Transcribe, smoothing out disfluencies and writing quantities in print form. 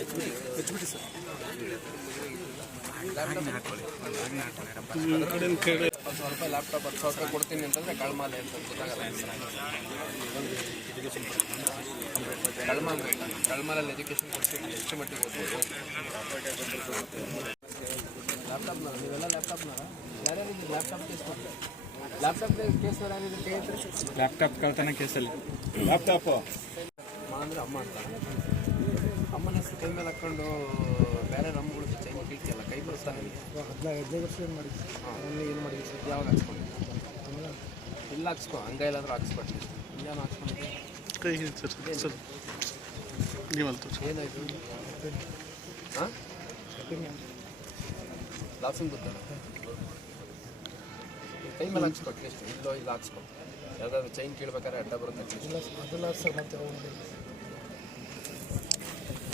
ಹೆಚ್ಚಿಬಿಟ್ಟು sir ಸ್ವಲ್ಪ laptop 10,000 ರೂಪಾಯಿ ಕೊಡ್ತೀನಿ ಅಂತಂದರೆ ಕಳ್ಮಾಲೆ ಅಂತ ಗೊತ್ತಾಗಲ್ಲ. ಕಳ್ಮಾಲಲ್ಲಿ ಎಜುಕೇಷನ್ ಕೊಡ್ತೀನಿ ಎಷ್ಟು ಮಟ್ಟಿಗೆ ಓದ್ಬೋದು. ಲ್ಯಾಪ್ಟಾಪ್ನ ನೀವೆಲ್ಲ ಲ್ಯಾಪ್ಟಾಪ್ನ ಯಾರ್ಯಾರಿಗೆ ಲ್ಯಾಪ್ಟಾಪ್ ಕೇಸ್ ಕೊಡ್ತೀವಿ? ಲ್ಯಾಪ್ಟಾಪ್ ಕೇಸ್ನವ್ರು ಯಾರಿದ್ರೆ ಕೇಳಿದ್ರೆ ಲ್ಯಾಪ್ಟಾಪ್ ಕಳ್ತನ ಕೇಸಲ್ಲಿ ಲ್ಯಾಪ್ಟಾಪು ಅಂದರೆ ಅಮ್ಮ ಅಂತ ಅಮ್ಮನ ಹೆಸರು ಕೈ ಮೇಲೆ ಹಾಕ್ಕೊಂಡು ಬೇರೆ ನಮ್ಗಳು ಚೈನ್ ಕೀಳ್ತಿಯಲ್ಲ ಕೈ ಬರ್ತಾನೆ 15 ವರ್ಷ ಏನು ಮಾಡಿದ್ವಿ. ಏನು ಮಾಡಿದ್ವಿ ಸರ್? ಯಾವಾಗ ಹಾಕ್ಸ್ಕೊಂಡಿದ್ವಿ? ಇಲ್ಲ ಹಾಕ್ಸ್ಕೊ, ಹಂಗೈಲಾದ್ರೂ ಹಾಕ್ಸ್ಕೊಡ್ತೀವಿ. ಇಲ್ಲೇನು ಹಾಕ್ಸ್ಕೊಂಡಿದ್ವಿ? ಕೈ ಸರ್ ನೀವಲ್ತು ಏನಾಯಿತು? ಹಾಂ ಲಾಫಿಂಗ್ ಗೊತ್ತಲ್ಲ, ಕೈ ಮೇಲೆ ಹಾಕ್ಸ್ಕೊಟ್ಟು ಎಷ್ಟು ಇಲ್ಲೋ ಇಲ್ಲ ಹಾಕ್ಸ್ಕೊ. ಯಾವುದಾದ್ರು ಚೈನ್ ಕೀಳ್ಬೇಕಾದ್ರೆ ಅಡ್ಡ ಬರುತ್ತೆ. ಅದೆಲ್ಲ ಸರ್ ಮತ್ತೆ